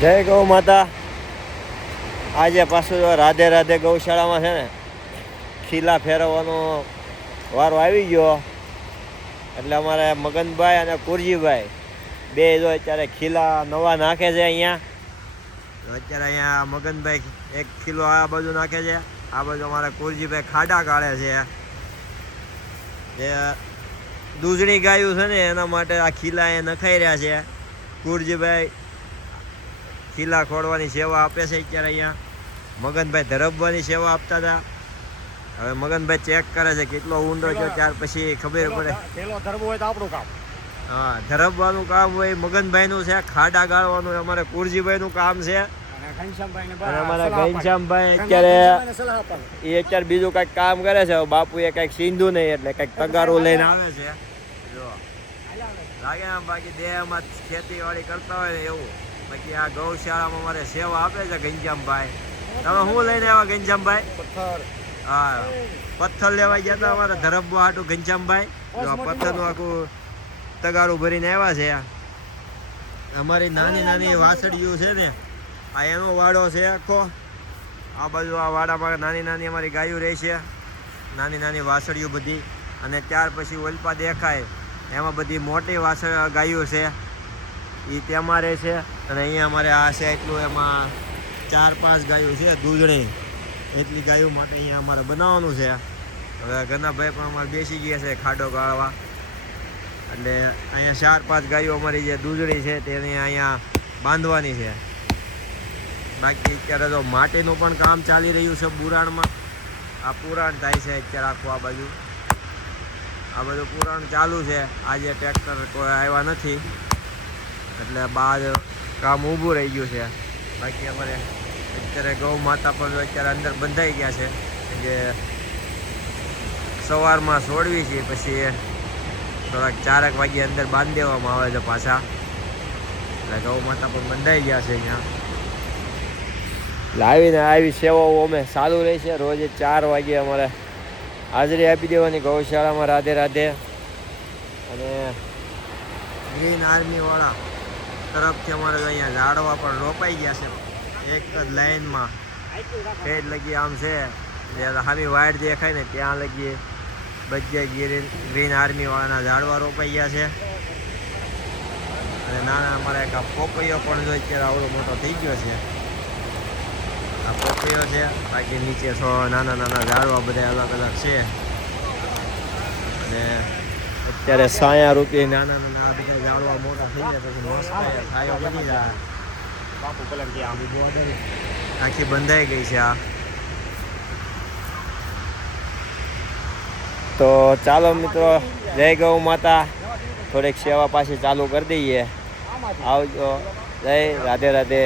જય ગૌ માતા. આજે પાછું રાધે રાધે ગૌશાળામાં છે ને ખીલા ફેરવવાનો વારો આવી ગયો. એટલે અમારે મગનભાઈ અને કુરજીભાઈ બે જો અત્યારે ખીલા નવા નાખે છે. અહીંયા અત્યારે અહીંયા મગનભાઈ એક ખીલો આ બાજુ નાખે છે, આ બાજુ અમારે કુરજીભાઈ ખાડા કાઢે છે. જે દૂધણી ગાયું છે ને એના માટે આ ખીલા એ નખાઈ રહ્યા છે. કુરજીભાઈ ખીલા ખોડવાની સેવા આપે છે. અત્યારે અહીંયા મગનભાઈ ધરબવાની સેવા આપતા હતા. હવે મગનભાઈ ચેક કરે છે કેટલો ઊંડો છે, ત્યાર પછી ખબર પડે. ધરબો હોય તો આપણું કામ. હા, ધરબવાનું કામ હોય મગનભાઈનું છે, ખાડા ગાળવાનું અમારે કુરજીભાઈનું કામ છે. અને અમારા ઘનશ્યામભાઈ અત્યારે એ અત્યારે બીજું કંઈક કામ કરે છે. બાપુએ કંઈક સીંધું નહીં એટલે કંઈક તગારું લઈને આવે છે. જો લાગે આમ બાકી દેહમાં ખેતીવાડી કરતા હોય ને એવું. બાકી આ ગૌશાળામાં અમારે સેવા આપે છે ઘનશ્યામભાઈ. તમે શું લઈને આવ્યા ઘનશ્યામભાઈ? પથ્થર. હા, પથ્થર લેવા ગયા હતા અમારે ધરબવા હાટું ઘનશ્યામભાઈ. જો આ પથ્થરનું આખું તગારું ભરીને આવ્યા છે. અમારી નાની નાની વાસળીઓ છે ને, આ એનો વાડો છે આખો. આ બાજુ આ વાડામાં નાની નાની અમારી ગાયો રહે છે, નાની નાની વાસળીઓ બધી. અને ત્યાર પછી ઓલપા દેખાય એમાં બધી મોટી ગાયો છે, એ તેમાં રહે છે. અને અહીંયા અમારે આ છે એટલું, એમાં 4-5 ગાયો છે દૂધણી. એટલી ગાયો માટે અહીંયા અમારે બનાવવાનું છે. હવે ઘરના ભાઈ પણ અમારે બેસી ગયા છે ખાડો ગાળવા. એટલે અહીંયા 4-5 ગાયો અમારી જે દૂધણી છે તેને અહીંયા બાંધવાની છે. બાકી અત્યારે તો માટીનું પણ કામ ચાલી રહ્યું છે પુરાણમાં. આ પુરાણ થાય છે અત્યારે આખું. આ બધું પુરાણ ચાલુ છે. આજે ટ્રેક્ટર કોઈ આવ્યા નથી એટલે બહાર કામ ઊભું રહી ગયું છે. બાકી અમારે અત્યારે ગૌ માતા પણ અત્યારે અંદર બંધાઈ ગયા છે, જે સવારમાં છોડવી છે, પછી થોડાક 4 વાગ્યે અંદર બાંધી દેવામાં આવે છે પાછા. એટલે ગૌ માતા પણ બંધાઈ ગયા છે અહીંયા. લાવીને આવી સેવાઓ અમે ચાલુ રહી છે. રોજે 4 વાગ્યે અમારે હાજરી આપી દેવાની ગૌશાળામાં. રાધે રાધે. અને ગ્રીન આર્મીવાળા તરફથી અમારે અહીંયા ઝાડવા પણ રોપાઈ ગયા છે એક જ લાઈનમાં. તે જ લગી આમ છે, હામી વાયર દેખાય ને ત્યાં લગી બધે ગ્રીન આર્મીવાળાના ઝાડવા રોપાઈ ગયા છે. અને નાના અમારે એક પોપૈયો પણ જો અત્યારે આવડો મોટો થઈ ગયો છે. આ પોપૈયો છે. બાકી નીચે નાના નાના ઝાડવા બધા અલગ અલગ છે. અને અત્યારે સાયા રૂપી નાના નાના બધા ઝાડવા મોટા થઈ ગયા પછી મસ્ત છાયો બની જાય. બાપુ કલર આખી બંધાઈ ગઈ છે આ. તો ચાલો મિત્રો, જય ગૌ માતા. થોડીક સેવા પાછી ચાલુ કરી દઈએ. આવજો. જય રાધે રાધે.